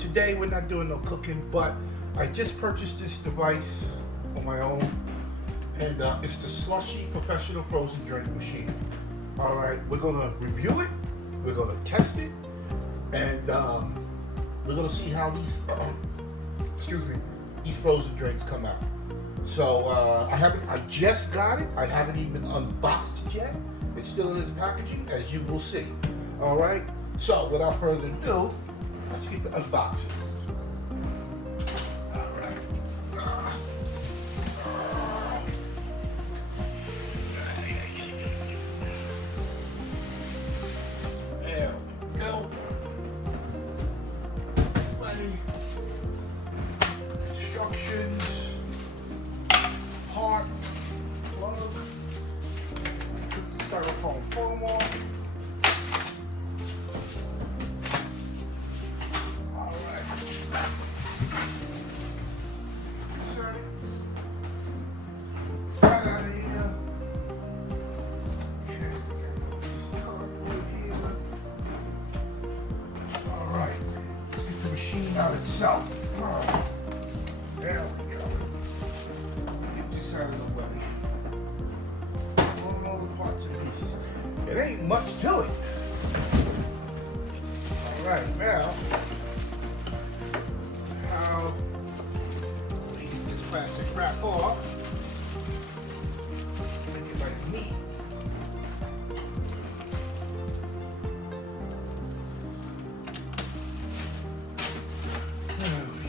today we're not doing no cooking, but I just purchased this device on my own, and it's the Slushy Professional Frozen Drink Machine. All right, we're gonna review it, we're gonna test it, and we're gonna see how these, these frozen drinks come out. So I just got it. I haven't even unboxed it yet. It's still in its packaging, as you will see. All right. So without further ado, let's get the unboxing. All right. There we go. Instructions. Part. Plug. Took the styrofoam foam off. Out itself. There we go. Get this out of the way. All the parts and pieces. It ain't much to it. Alright, now how we get this plastic wrap off. Make it like me.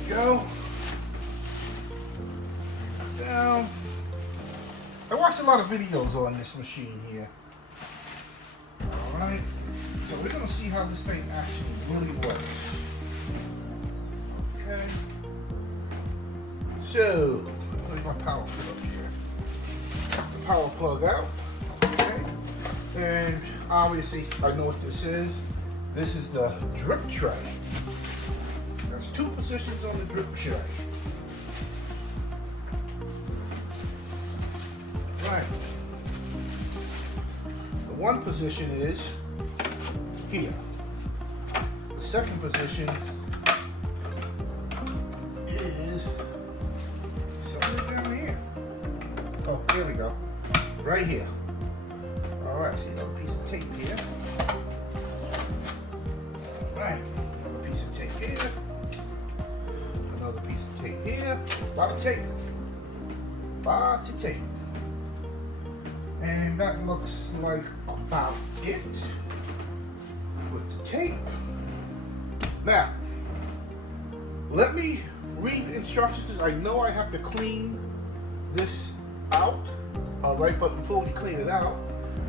Go down. I watched a lot of videos on this machine here. Alright, so we're gonna see how this thing actually really works. Okay. So, leave my power plug up here. The power plug out. Okay. And obviously I know what this is. This is the drip tray. There's two positions on the drip tray. Right. The one position is here. The second position is somewhere down here. Oh, there we go. Right here. All right, see another piece of tape here. All right, another piece of tape here. Another piece of tape here. A lot of tape. Lots of tape. And that looks like about it with the tape. Now, let me read the instructions. I know I have to clean this out. Alright, but before we clean it out,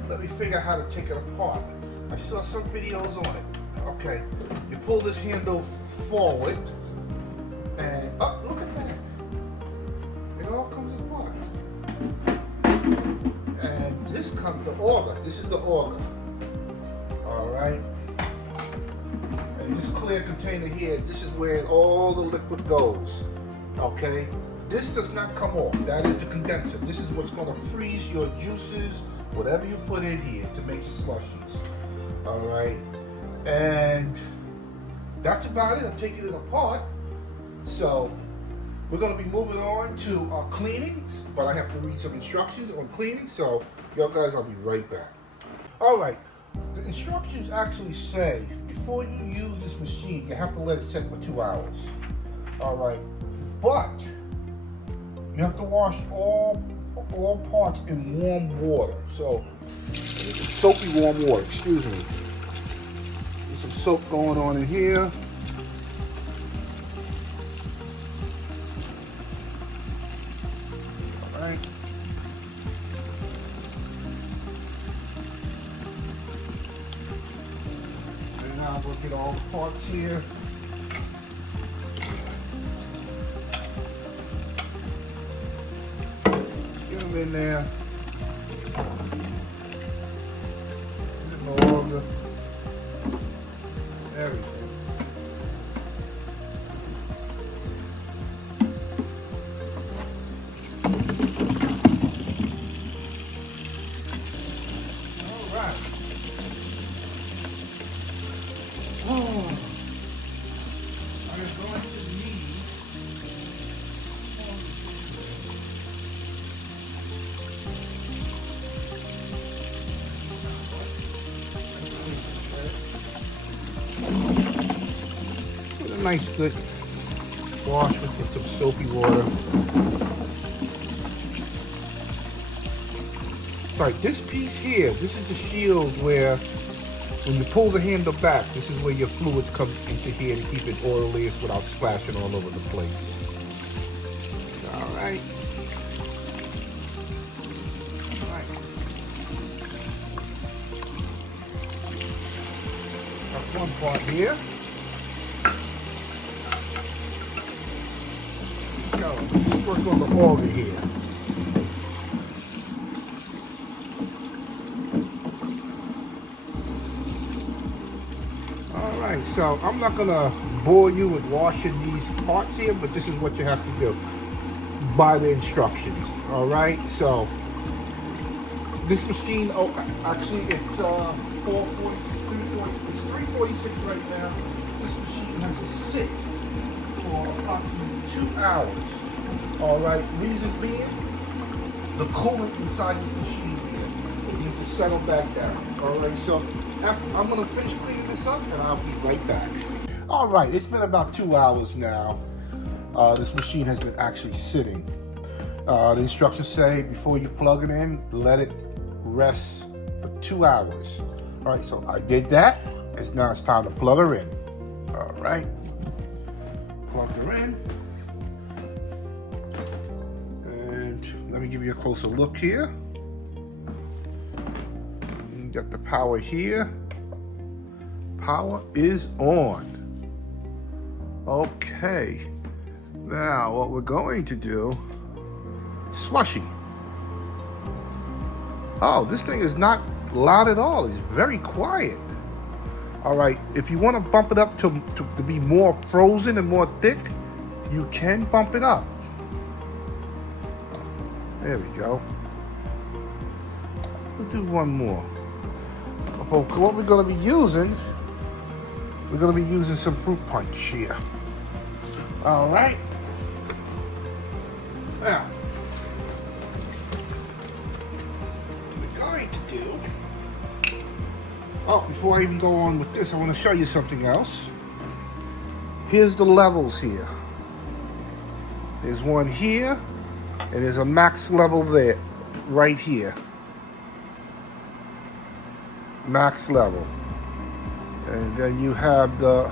let me figure out how to take it apart. I saw some videos on it. Okay, you pull this handle forward. And oh, look at that! It all comes apart. And this comes the auger. This is the auger. All right. And this clear container here. This is where all the liquid goes. Okay. This does not come off. That is the condenser. This is what's going to freeze your juices, whatever you put in here to make your slushies. All right. And that's about it. I'm taking it apart. So we're going to be moving on to our cleanings, but I have to read some instructions on cleaning. So y'all guys, I'll be right back. All right, the instructions actually say before you use this machine, you have to let it sit for 2 hours. All right, but you have to wash all parts in warm water. So soapy warm water. Excuse me. There's some soap going on in here. Right. And now we'll get all the parts here. Get them in there. No longer. There we go. nice good wash with some soapy water. Right, this piece here, this is the shield where when you pull the handle back, this is where your fluids come into here to keep it oily without splashing all over the place. All right. Got one part here. Let's work on the auger here. Alright, so I'm not gonna bore you with washing these parts here, but this is what you have to do by the instructions. Alright, so this machine, actually it's 346 right now. This machine has to sit for approximately 2 hours. Alright, reason being, the coolant inside this machine here, it needs to settle back down. Alright, so I'm going to finish cleaning this up and I'll be right back. Alright, it's been about 2 hours now. This machine has been actually sitting. The instructions say before you plug it in, let it rest for 2 hours. Alright, so I did that. Now it's time to plug her in. Alright, plug her in. And let me give you a closer look here. Got the power here. Power is on. Okay. Now what we're going to do, Slushy. Oh, this thing is not loud at all. It's very quiet. All right, if you want to bump it up to be more frozen and more thick, you can bump it up. There we go. We'll do one more. What we're going to be using, some fruit punch here. All right. Now, what we're going to do, before I even go on with this, I want to show you something else. Here's the levels here. There's one here, and there's a max level there, right here. Max level. And then you have the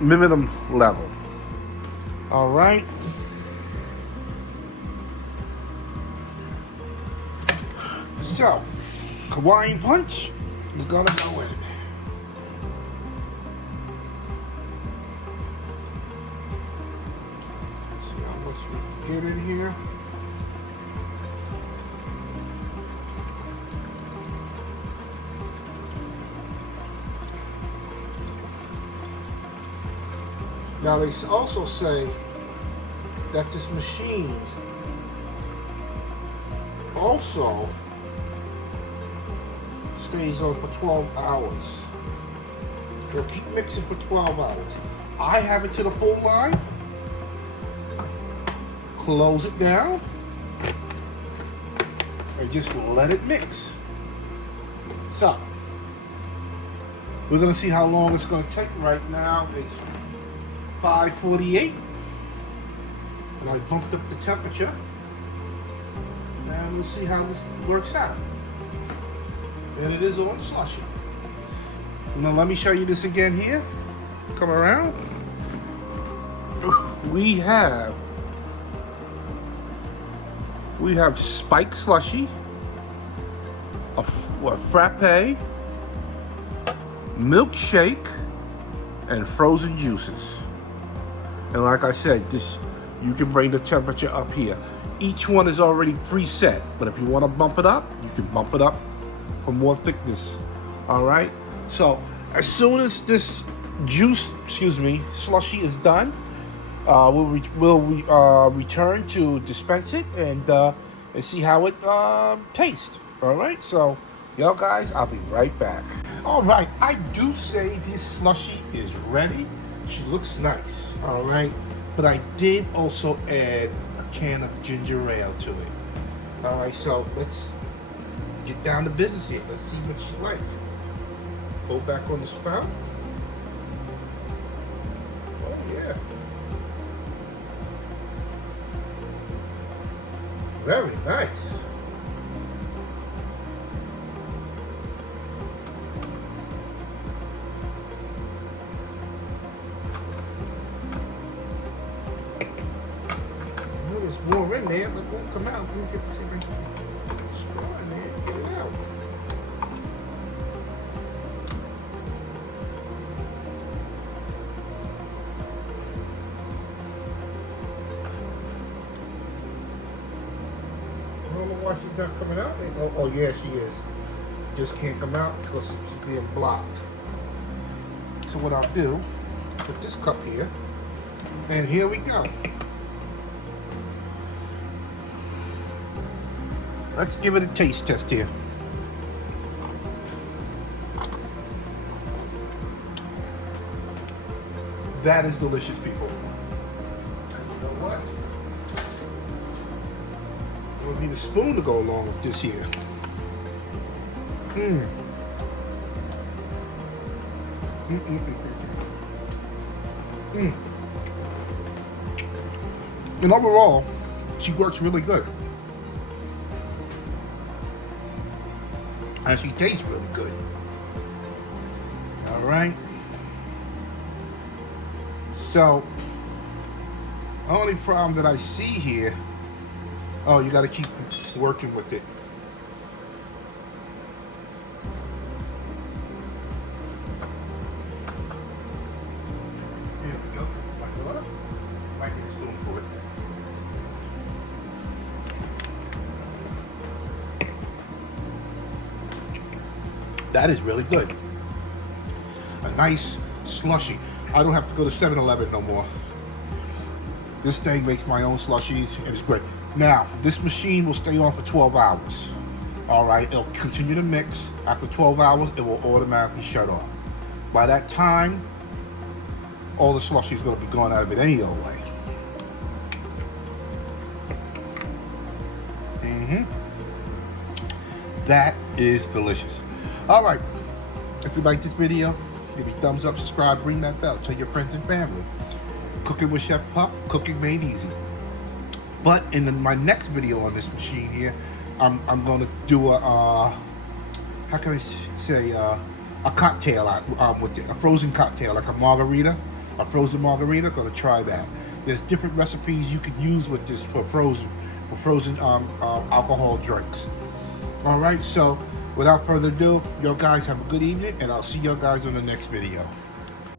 minimum level. All right. So, Hawaiian punch is gonna go in. See how much we can get in here. Now they also say that this machine also stays on for 12 hours. They'll keep mixing for 12 hours. I have it to the full line. Close it down. And just let it mix. So, we're gonna see how long it's gonna take. Right now it's 5:48, and I bumped up the temperature, and we'll see how this works out. And it is on Slushy. Now let me show you this again here. Come around. We have spiked Slushy, a frappe, milkshake, and frozen juices. And like I said, you can bring the temperature up here. Each one is already preset, but if you want to bump it up, you can bump it up for more thickness. All right. So as soon as this Slushy is done, we'll return to dispense it and see how it tastes. All right. So, yo guys, I'll be right back. All right. I do say this Slushy is ready. She looks nice, all right? But I did also add a can of ginger ale to it. All right, so let's get down to business here. Let's see what she's like. Go back on the spout. Very nice. There's more in there, but it won't come out. Let me get this straw in there. Get it out. I don't know why she's not coming out. Oh yeah, she is. Just can't come out because she's being blocked. So what I'll do, put this cup here, and here we go. Let's give it a taste test here. That is delicious, people. And you know what? We'll need a spoon to go along with this here. Mmm. And overall, she works really good. And she tastes really good. All right. So, the only problem that I see here, oh, you got to keep working with it. Here we go. Might get a spoon for it. That is really good. A nice slushy. I don't have to go to 7-Eleven no more. This thing makes my own slushies and it's great. Now, this machine will stay on for 12 hours. All right, it'll continue to mix. After 12 hours, it will automatically shut off. By that time, all the slushy is going to be gone out of it any old way. That is delicious. All right, if you like this video, give me a thumbs up, subscribe, ring that bell, tell your friends and family. Cooking with Chef Pup, cooking made easy. But in my next video on this machine here, I'm going to do a, how can I say, a cocktail with it, a frozen cocktail, like a margarita, a frozen margarita. Going to try that. There's different recipes you can use with this for frozen alcohol drinks. All right, so without further ado, you guys have a good evening, and I'll see you guys on the next video.